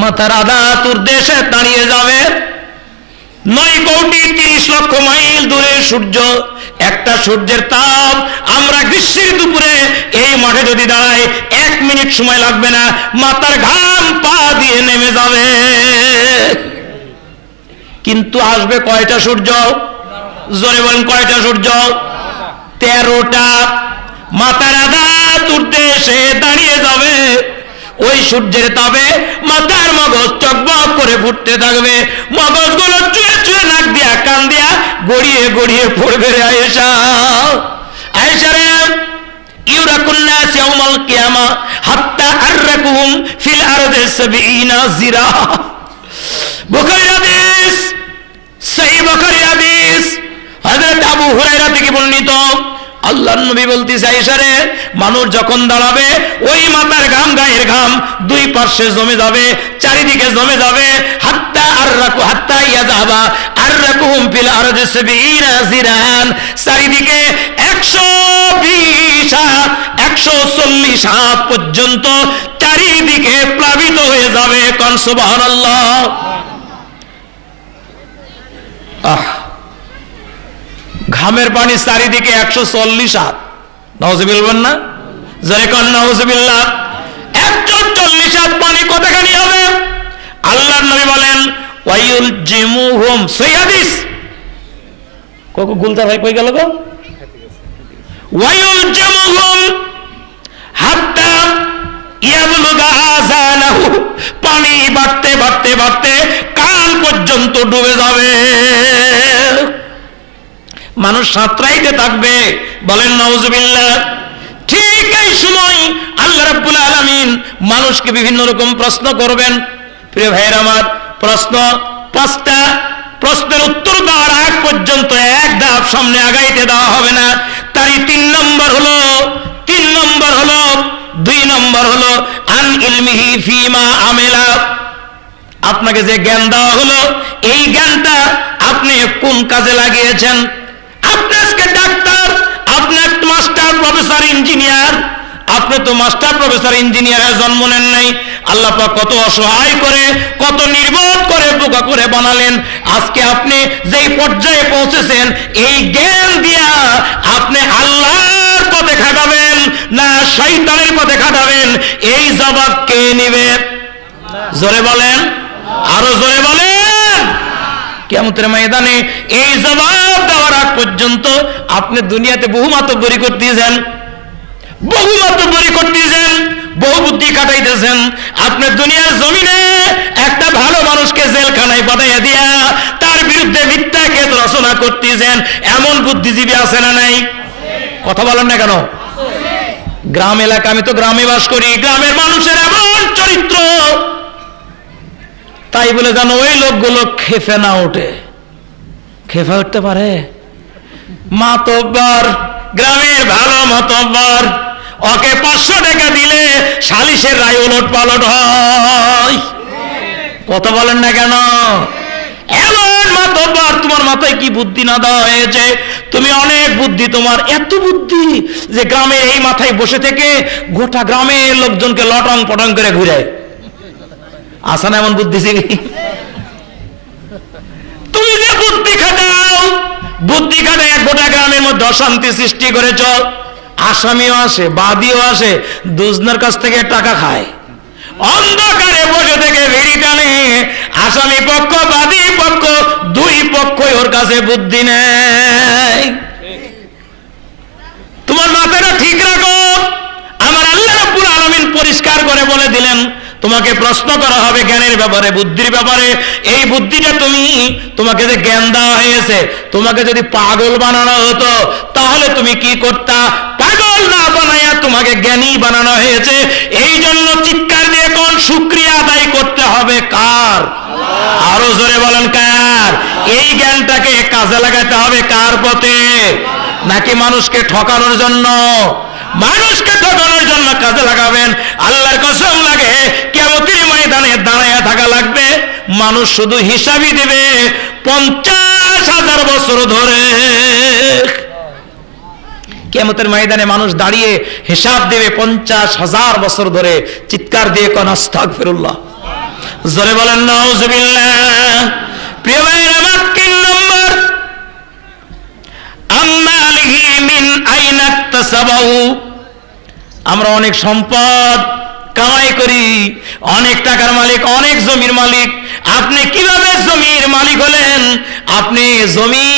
মাথার আধা উর্দেশে দাঁড়িয়ে যাবে। 9 কোটি 30 লক্ষ মাইল দূরে সূর্য, একটা সূর্যের তাপ আমরা গ্রীষ্মের দুপুরে এই মাঠে যদি দাঁড়াই 1 মিনিট সময় লাগবে না, মাথার ঘাম পা দিয়ে নেমে যাবে। কিন্তু আসবে কয়টা সূর্য? জোরে বলেন কয়টা সূর্য? 13টা। মাথার আধা উর্দেশে দাঁড়িয়ে যাবে। ওই সূর্যের তাপে মাথার মগজ চকবক করে ফুটতে থাকবে। মগজগুলো চুয়ে চুয়ে নাক দিয়া কান দিয়া গড়িয়ে গড়িয়ে পড়বে রে আয়েশা। আয়েশা রে, ইউরাকুন নাস ইয়াউমাল কিয়ামা হাত্তা আররাকুহুম ফিল আরদি 70 জিরা। বুখারী হাদিস, সহিহ বুখারী হাদিস, হযরত আবু হুরায়রা থেকে বর্ণিত। আল্লাহর নবী বলতেছে, আয়েশা রে, মানুষ যখন দাঁড়াবে ওই মাথার ঘাম, গায়ের ঘাম 2 পার্শ্বে জমে যাবে, চারিদিকে জমে যাবে। হাত্তা ইয়াযাবা আররাকুহুম ফিল আরদি 70 জিরান। চারিদিকে 120 হাত 140 হাত পর্যন্ত চারিদিকে প্লাবিত হয়ে যাবে। কোন সুবহানাল্লাহ। ঘামের পানি চারিদিকে 140 হাত। নাউজুবিল্লাহ না? যারে কোন নাউজুবিল্লাহ। 140 হাত পানি কতখানি হবে? আল্লাহর নবী বলেন, ওয়াইউল জিমুহুম। সহিহ হাদিস। কোকো গুলতার ভাই কই গেল গো? ওয়াইউল জিমুহুম হাত্তা ইয়াবলুগা আযানাহু। পানি বাড়তে বাড়তে বাড়তে কান পর্যন্ত ডুবে যাবে। মানুষ সাঁতরাইতে থাকবে। বলেন নাউজুবিল্লাহ। ঠিক এই সময় আল্লাহ রাব্বুল আলামিন মানুষকে বিভিন্ন রকম প্রশ্ন করবেন। প্রিয় ভাইয়ের আমার, প্রশ্ন 5টা। প্রশ্নের উত্তর দেওয়ার আগ পর্যন্ত এক ধাপ সামনে আগাইতে দেওয়া হবে না। তারই 2 নম্বর হলো আন ইলমিহি ফিমা আমিলা। আপনাকে যে জ্ঞান দেওয়া হলো, এই জ্ঞানটা আপনি কোন কাজে লাগিয়েছেন। আপনি আজকে ডাক্তার, আপনি একটা মাস্টার প্রফেসর ইঞ্জিনিয়ার। আপনি তো মাস্টার প্রফেসর ইঞ্জিনিয়ারের জন্ম নেন নাই। আল্লাহ পাক কত অসহায় করে, কত নির্বোধ করে, বোকা করে বানালেন। আজকে আপনি যেই পর্যায়ে পৌঁছেছেন, এই জ্ঞান দিয়া আপনি আল্লাহর পথে খাটাবেন না শয়তানের পথে খাটাবেন, এই জবাব কে নেবে? জোরে বলেন, আরো জোরে বলেন। কিয়ামতের ময়দানে এই জবাব দেওয়ার আগ পর্যন্ত আপনি দুনিয়াতে বহু মাতব্বরি করতেছেন, বহু বুদ্ধি কাটাইতেছেন। আপনি দুনিয়ার জমিনে একটা ভালো মানুষকে জেলখানায় পাঠাইয়া দিয়া তার বিরুদ্ধে মিথ্যা কেস রচনা করতেছেন। এমন বুদ্ধিজীবী আছে না নাই? কথা বলেন না কেন? গ্রাম এলাকা, আমি তো গ্রামে বাস করি, গ্রামের মানুষের এমন চরিত্র, তাই বলে জানো ওই লোকগুলো খেফে না ওঠে। খেফে উঠতে পারে? মাতব্বর, গ্রামের ভালো মাতব্বর, ওকে 500 টাকা দিলে সালিশের রায় উলট পালট হয়। কথা বলেন না কেন? এমন মাতব্বর, তোমার মাথায় কি বুদ্ধি না দেওয়া হয়েছে? তুমি অনেক বুদ্ধি, তোমার এত বুদ্ধি যে গ্রামের এই মাথায় বসে থেকে গোটা গ্রামের লোকজনকে লটং পটং করে ঘুরে। আসা না এমন বুদ্ধিজীবী? তুমি যে বুদ্ধি খাটায় গোটা গ্রামের মধ্যে অশান্তি সৃষ্টি করেছ। আসামিও আসে, বাদীও আসে, দুজনের কাছ থেকে টাকা খায়। অন্ধকারে বসে থেকে ভিড়ি টানে আসামি পক্ষ, বাদী পক্ষ, 2 পক্ষই ওর কাছে বুদ্ধি নেই। তোমার মাথাটা ঠিক রাখো। আমার আল্লাহ রাব্বুল আলামিন পরিষ্কার করে বলে দিলেন, তোমাকে প্রশ্ন করা হবে জ্ঞানের ব্যাপারে, বুদ্ধির ব্যাপারে। এই বুদ্ধিটা তোমাকে যে জ্ঞান দেওয়া হয়েছে, তোমাকে যদি পাগল বানানো হতো তাহলে তুমি কি করতা? পাগল না বানাইয়া তোমাকে জ্ঞানী বানানো হয়েছে। এই জন্য চিৎকার দিয়ে কোন শুকরিয়া আদায় করতে হবে? কার? আরো জোরে বলেন কার? এই জ্ঞানটাকে কাজে লাগাতে হবে কার পথে? নাকি মানুষকে ঠকানোর জন্য? মানুষকে ঠকানোর জন্য কাজে লাগাবেন। আল্লাহর কসম লাগে কিয়ামতের ময়দানে দাঁড়ায়া থাকা লাগবে। মানুষ শুধু হিসাবই দেবে 50,000 বছর ধরে। কিয়ামতের ময়দানে মানুষ দাঁড়িয়ে হিসাব দেবে 50,000 বছর ধরে। চিৎকার দিয়ে কোন আস্তাগফিরুল্লাহ। জোরে বলেন নাউজুবিল্লাহ। প্রিয় ভাইরা আমার 3 নম্বর, আম্মালিহি মিন আইনা ইকতাসাবাহু। আমরা অনেক সম্পদ কামাই করি, অনেক টাকার মালিক, অনেক জমির মালিক। আপনি কিভাবে জমির মালিক হলেন? আপনি জমি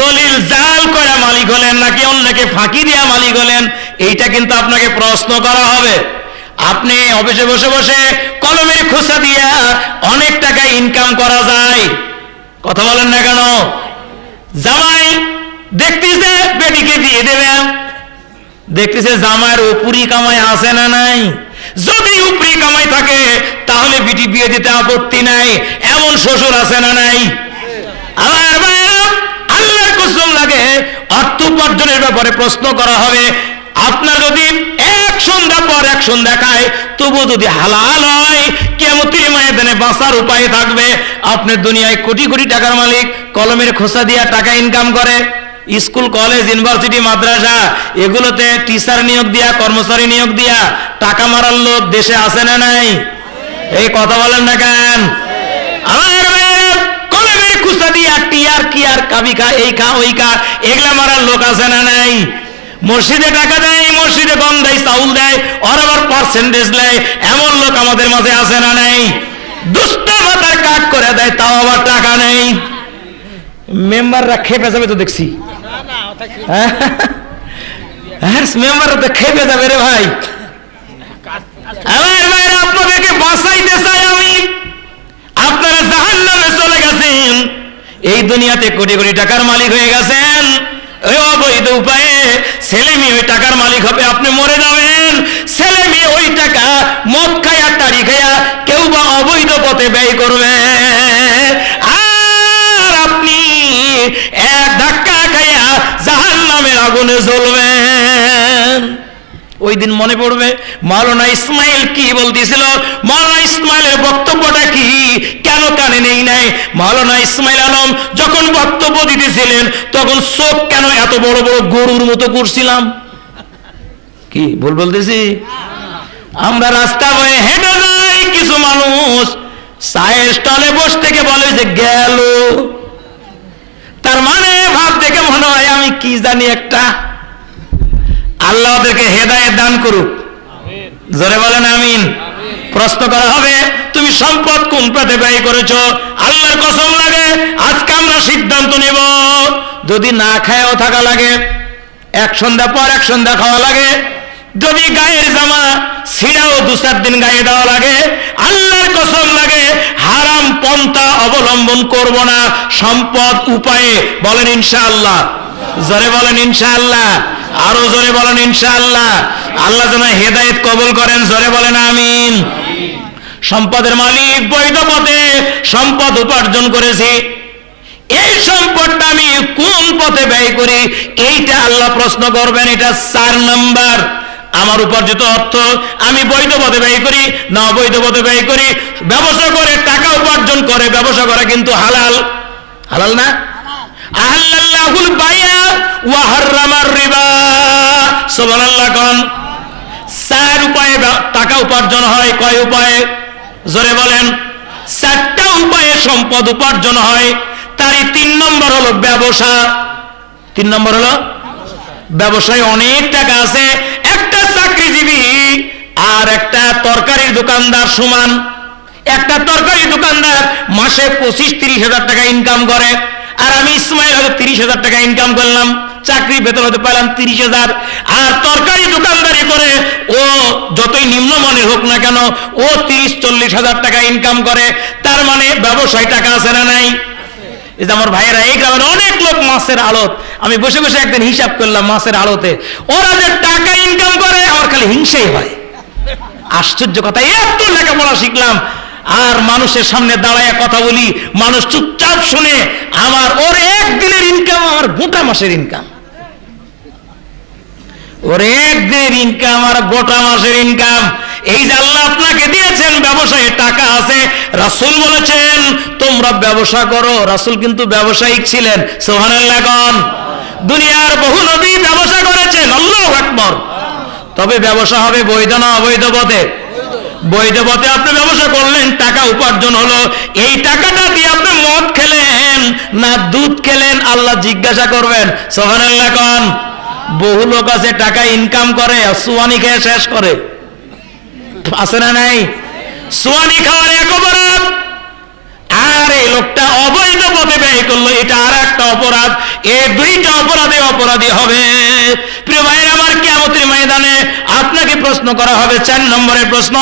দলিল জাল করে মালিক হলেন নাকি অন্যকে ফাঁকি দিয়া মালিক হলেন? এইটা কিন্তু আপনাকে প্রশ্ন করা হবে। আপনি অফিসে বসে বসে কলমের খোসা দিয়া অনেক টাকা ইনকাম করা যায়, কথা বলেন না কেন? জামাই দেখতেছে বেটিকে দিয়ে দেবেন, দেখতেছে জামাইয়ের উপরি কামাই আছে না নাই? যদি উপরি কামাই থাকে তাহলে বিটি বিয়ে দিতে আপত্তি নাই, এমন শ্বশুর আছে না নাই? আমার ভাইরা, আল্লাহর কসম লাগে অর্থ উপার্জনের ব্যাপারে প্রশ্ন করা হবে। আপনার যদি এক সন্ধ্যা পর এক সন্ধ্যা খায় তবু যদি হালাল হয়, কিয়ামতের ময়দানে বাঁচার উপায় থাকবে। আপনি দুনিয়ায় কোটি কোটি টাকার মালিক, কলমের খোসা দিয়া টাকা ইনকাম করে, স্কুল কলেজ ইউনিভার্সিটি মাদ্রাসা এগুলোতে টিচার নিয়োগ দিয়া, কর্মচারী নিয়োগ দিয়া টাকা মারার লোক দেশে আছে না নাই? এই কথা বলেন না কেন? আমার কলমের খোসা দিয়া টিয়ার কি আর কাবি খা, এই খা ওই খা, এগুলা মারার লোক আছে না নাই? মসজিদে টাকা দেয়, মসজিদে গম দেয়, চাউল দেয়, ওর আবার পার্সেন্টেজ দেয়, এমন লোক আমাদের মাঝে আছে না নাই? দুষ্ট মাথার কাট করে দেয়, তাও আবার টাকা নেই। মেম্বাররা খেপে যাবে তো দেখছি, মেম্বাররা তো খেপে যাবে রে ভাই। আমার ভাইরা, আপনাদেরকে বাঁচাইতে চাই আমি। আপনারা জাহান্নামে চলে গেছেন, এই দুনিয়াতে কোটি কোটি টাকার মালিক হয়ে গেছেন, ওই অবৈধ উপায়ে ছেলে মেয়ে ওই টাকার মালিক হবে, আপনি মরে যাবেন। ছেলে মেয়ে ওই টাকা মদ খায়া টাড়ি খায়া কেউ বা অবৈধ পথে ব্যয় করবে, আর আপনি এক ধাক্কা খাইয়া জাহান্নামের আগুনে জ্বলবেন। ওই দিন মনে পড়বে মাওলানা ইসমাইল কি বলতেছিল, মাওলানা ইসমাইলের বক্তব্যটা কি, কেন কানে নেই নাই? মাওলানা ইসমাইল আলম যখন বক্তব্য দিতেছিলেন তখন চোখ কেন এত বড় বড় গরুর মতো করছিলাম? কি ভুল বলতেছি? আমরা রাস্তা বয়ে হেঁটে যাই, কিছু মানুষ চায়ের স্টলে বসে থেকে বলে যে গেল, তার মানে ভাব দেখে মনে হয় আমি কি জানি একটা। আল্লাহ ওদেরকে হেদায়েত দান করুক, জোরে বলেন আমিন। প্রশ্ন করা হবে তুমি সম্পদ কোন পথে ব্যয় করেছো? আল্লাহর কসম লাগে আজকে আমরা সিদ্ধান্ত নেব, যদি না খায়ও থাকা লাগে, এক সন্ধ্যা পর এক সন্ধ্যা খাওয়া লাগে, যদি গায়ের জামা ছিঁড়াও 2-4 দিন গায়ে দেওয়া লাগে, আল্লাহর কসম লাগে হারাম পন্থা অবলম্বন করব না সম্পদ উপায়ে। বলেন ইনশাআল্লাহ, জোরে বলেন ইনশাআল্লাহ, আরো জোরে বলেন ইনশাআল্লাহ। আল্লাহ যেন হেদায়েত কবুল করেন, জোরে বলেন আমিন। সম্পদের মালিক, বৈধ পথে সম্পদ উপার্জন করেছি, এই সম্পদটা আমি কোন পথে ব্যয় করি এইটা আল্লাহ প্রশ্ন করবেন। এটা 4 নাম্বার। আমার উপার্জিত অর্থ আমি বৈধ পথে ব্যয় করি না অবৈধ পথে ব্যয় করি? ব্যবসা করে টাকা উপার্জন করে, ব্যবসা করা কিন্তু হালাল, হালাল না? আহাল্লাহুল বাইআ ওয়া হারামার রিবা। সুবহানাল্লাহ কোন? 4 উপায়ে টাকা উপার্জন হয়। কয় উপায়ে? জোরে বলেন। 4টা উপায়ে সম্পদ উপার্জন হয়। তারই 3 নম্বর হলো ব্যবসা। 3 নম্বর হলো ব্যবসায় অনেক টাকা আছে। একটা চাকরিজীবী আর একটা তরকারির দোকানদার সমান। একটা তরকারি দোকানদার মাসে 25-30 হাজার টাকা ইনকাম করে, আর আমি ইসমাইল হয়তো 30 হাজার টাকা ইনকাম করলাম, চাকরি বেতন হতে পারলাম 30 হাজার। আর তরকারি দোকানদারি করে ও যতই নিম্নমানের হোক না কেন ও 30-40 হাজার টাকা ইনকাম করে। তার মানে ব্যবসায় টাকা আছে না নাই? এই যে আমার ভাইয়েরা, এই গ্রামের অনেক লোক মাছের আড়ত, আমি বসে বসে একদিন হিসাব করলাম মাছের আড়তে ওরা যে টাকা ইনকাম করে আমার খালি হিংসাই হয়। আশ্চর্য কথা, এত লেখাপড়া শিখলাম আর মানুষের সামনে দাঁড়ায় কথা বলি, মানুষ চুপচাপ শুনে। আমার ওর একদিনের ইনকাম আমার গোটা মাসের ইনকাম, ওর একদিনের ইনকাম আর গোটা মাসের ইনকাম। এই যে আল্লাহ আপনাকে দিয়েছেন ব্যবসায় টাকা আছে, রাসূল বলেছেন তোমরা ব্যবসা করো। রাসূল কিন্তু ব্যবসায়িক ছিলেন, সুবহানাল্লাহ কোন? দুনিয়ার বহু নবী ব্যবসা করেছেন, আল্লাহু আকবার। তবে ব্যবসা হবে বৈধ না অবৈধ পথে? বৈধ পথে আপনি ব্যবসা করলেন, টাকা উপার্জন হলো, এই টাকাটা দিয়ে আপনি মদ খেলেন না দুধ খেলেন, আল্লাহ জিজ্ঞাসা করবেন। সুবহানাল্লাহ কোন। বহু লোক আছে টাকা ইনকাম করে সুয়ানি খেয়ে শেষ করে, আছে না নাই? সুয়ানি খাওয়ার এক অপরাধ, আর এই লোকটা অবৈধ পথে ব্যয় করলো, এটা আর একটা অপরাধ। এই দুইটা অপরাধে অপরাধী হবে। প্রিয় ভাইরা আমার, কিয়ামতের ময়দানে আপনাকে প্রশ্ন করা হবে। 4 নম্বরের প্রশ্ন,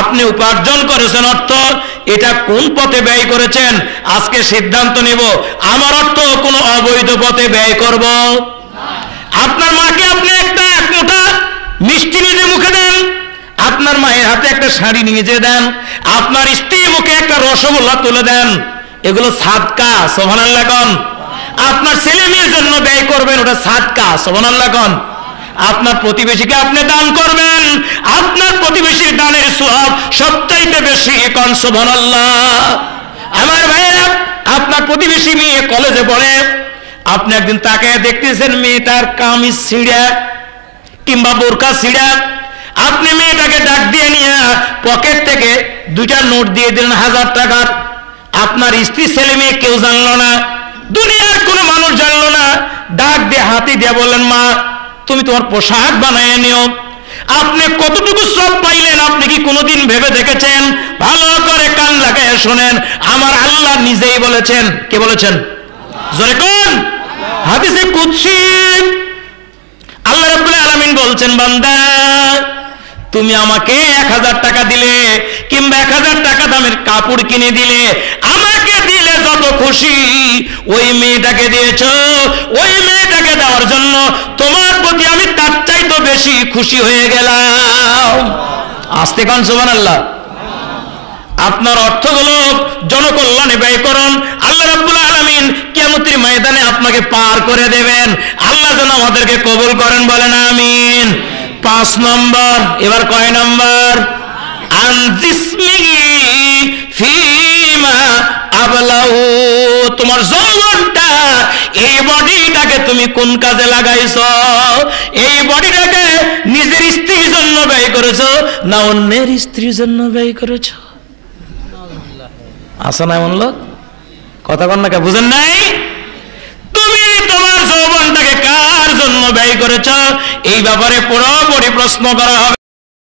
আপনি উপার্জন করেছেন অর্থ, এটা কোন পথে ব্যয় করেছেন? আজকে সিদ্ধান্ত নিব, আমার অর্থ কোনো অবৈধ পথে ব্যয় করব। আপনার মাকে আপনি একটা এক মুঠা মিষ্টি নিজে মুখে দেন, আপনার মায়ের হাতে একটা শাড়ি নিজে দেন, আপনার স্ত্রীর মুখে একটা রসগোল্লা তুলে দেন, এগুলো সাদকা। সুবহানাল্লাহ কোন। আপনার ছেলে মেয়ের জন্য ব্যয় করবেন, ওটা সাদকা। সুবহানাল্লাহ কোন। আপনার প্রতিবেশীকে আপনি দান করবেন, আপনার প্রতিবেশীর দানের সওয়াব সবচাইতে বেশি। কোন সুবহানাল্লাহ। আমার ভাইয়েরা, আপনার প্রতিবেশী মেয়ে কলেজে পড়ে, আপনি একদিন তাকে দেখতেছেন মেয়েটার কামিজ ছিঁড়া কিংবা বোরকা ছিঁড়া, আপনি মেয়েটাকে ডাক দিয়ে নিয়ে পকেট থেকে 2টা নোট দিয়ে দিলেন 1000 টাকার। আপনার স্ত্রী ছেলে মেয়ে কেউ জানলো না, দুনিয়ার কোনো মানুষ জানলো না। ডাক দিয়ে হাতে দিয়ে বললেন, মা তুমি তোমার পোশাক বানায় নিও। আপনি কতটুকু সব পাইলেন আপনি কি কোনোদিন ভেবে দেখেছেন? ভালো করে কান লাগায় শোনেন, আমার আল্লাহ নিজেই বলেছেন। কে বলেছেন? জোরে কোন। হাদিসে কুদসি আল্লাহ রাব্বুল আলামিন বলছেন, বান্দা তুমি আমাকে 1000 টাকা দিলে কিংবা 1000 টাকা দামের কাপড় কিনে দিলে, আমাকে দিলে যত খুশি, ওই মেয়েটাকে দিয়েছো, ওই মেয়েটাকে দেওয়ার জন্য তোমার প্রতি আমি তার চাইতে বেশি খুশি হয়ে গেলাম। আস্তে কান সুবহানাল্লাহ। আপনার অর্থগুলো জনকল্যাণে ব্যয় করুন, আল্লাহ রাব্বুল আলামিন কিয়ামতের ময়দানে আপনাকে পার করে দেবেন। আল্লাহ যেন আমাদেরকে কবুল করেন, বলেন আমিন। 5 নম্বর, এবার কয় নম্বর? আনজিসমিহি ফিমা আবলাহু, তোমার যৌবনটা, এই বডিটাকে তুমি কোন কাজে লাগাইছো? এই বডিটাকে নিজের স্ত্রীর জন্য ব্যয় করেছো না অন্যের স্ত্রীর জন্য ব্যয় করেছো? আসে না এমন লোক? কথা কন না, কে বুঝেন নাই? তুমি তোমার যৌবনটাকে কার জন্য ব্যয় করেছ, এই ব্যাপারে পুরোপুরি প্রশ্ন করা হবে।